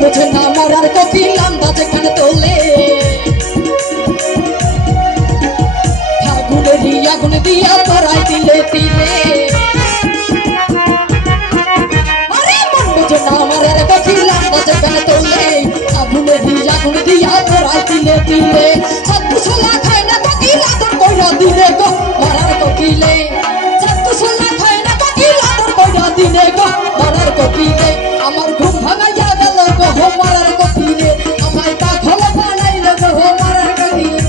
বুঝে না মরার কোকিল আন্দাজ যেখানে তোলে ফাগুনের আগুন দিয়া ধরাই দিলে দিলে আরে মন বুঝে না মরার কোকিল আন্দাজ যেখানে তোলে ফাগুনের আগুন দিয়া ধরাই দিলে দিলে সত্য সোলা খায় না কোকিল আদর কইরা দিলে গো মরার কোকিলে সত্য সোলা খায় না কোকিল আদর কইরা দিলে গো মরার কোকিলে আমার ঘুম ভাঙাইয়া গেল গো মরার কোকিলে আমায় পাগল বানাইল গো মরার কোকিলে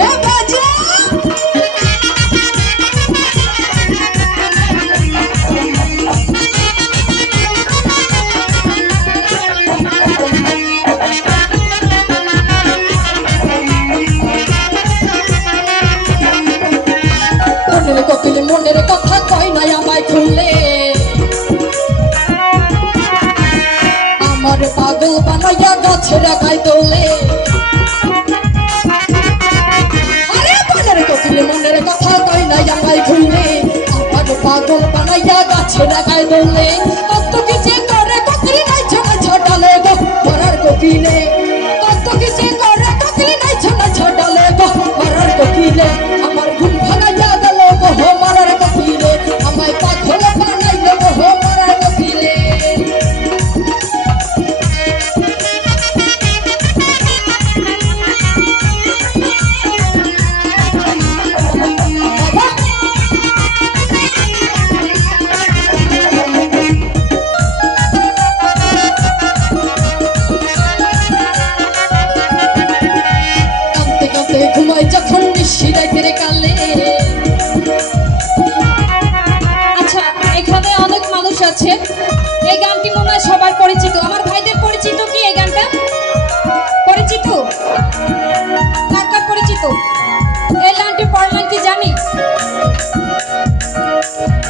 এ বাজা মনের কোকিল মনের কথা কয় না আমায় খুলে আমার পাগল বানাইয়া গাছে রাখাই তোলে আরে মনের কোকিল মনের কথা কয় না আমায় খুলে আমার পাগল বানাইয়া গাছে রাখাই তোলে কত কিছু করে কোকিল নাই ছড়া ছড়ালে গো মরার কোকিলে কত কিছু করে কোকিল নাই ছড়া ছড়ালে গো মরার কোকিলে আমার ঘুম ভাঙাইয়া গেল গো মরার কোকিলে আমায় পাগল বানাইল গো মরার কোকিলে ঘুমাই যখন নিশিরাতের কালে আচ্ছা এখানে অনেক মানুষ আছে এই গানটি মনে হয় সবার পরিচিত আমার ভাইদের পরিচিত কি এই গানটা পরিচিত কার কার পরিচিত এই গানটি পড়লেন কি জানি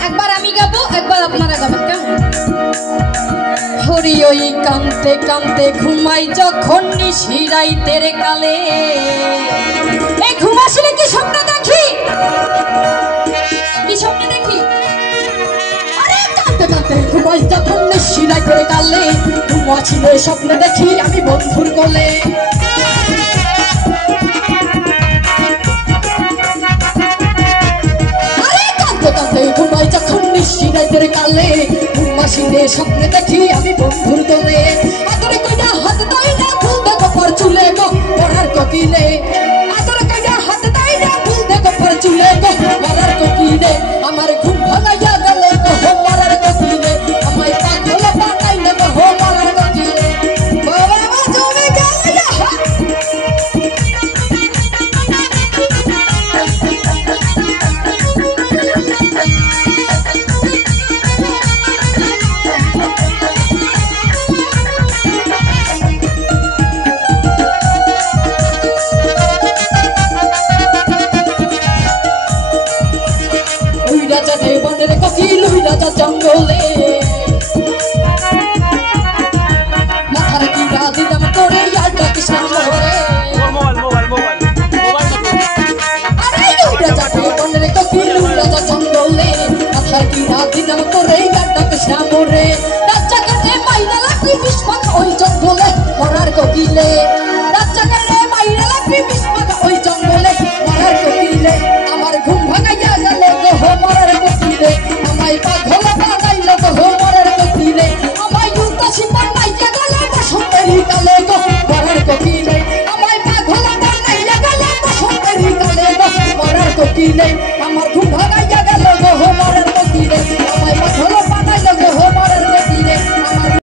একবার আমি গাবো একবার আপনারা গাবেন কেমন হরি ওই কান্তে কান্তে ঘুমাই যখন নিশিরাইতের কালে এই ঘুম আসলে কি স্বপ্ন দেখি কি স্বপ্ন দেখি আরে কান্তে কান্তে ঘুমাই যখন নিশিরাইতের কালে ঘুম আসলে স্বপ্ন দেখি আমি বন্ধুর কোলে আরে কান্তে কান্তে ঘুমাই যখন নিশিরাইতের কালে ঘুম আসলে স্বপ্ন দেখি আমি বন্ধুর কোলে আদরে কইরা হাত দাই না ফুল দেখো পর চুলে গো মরার কোকিলে আদরে কইরা হাত দাই না ফুল দেখো পর চুলে গো মরার কোকিলে আমার ঘুম ভাঙাইয়া গেল গো মরার কোকিলে আমায় পাগল বানাইল গো মরার কোকিলে বাবা মা জমে গেল রাজা দেবনের কোকিল ওই রাজা জঙ্গলে মাথার কিরা দিলাম তোরে ইয়ারটা কৃষ্ণ মরে আরে ওই রাজা দেবনের কোকিল ওই রাজা জঙ্গলে মাথার কিরা দিলাম তোরে ইয়ারটা কৃষ্ণ মরে রাজা কাটে মাইরা লাগবি বিস্ফাক ওই জঙ্গলে মরার কোকিলে রাজা কাটে মাইরা লাগবি বিস্ফাক ওই জঙ্গলে মরার কোকিলে আমার ঘুম ভাঙাইয়া গেল গো মরার কোকিলে আমায় পাগল বানাইল গো মরার কোকিলে আমায় উদাসী বানাইয়া গেল বসন্তেরি কালে গো মরার কোকিলে আমায় পাগল বানাইয়া গেল বসন্তেরি কালে গো মরার কোকিলে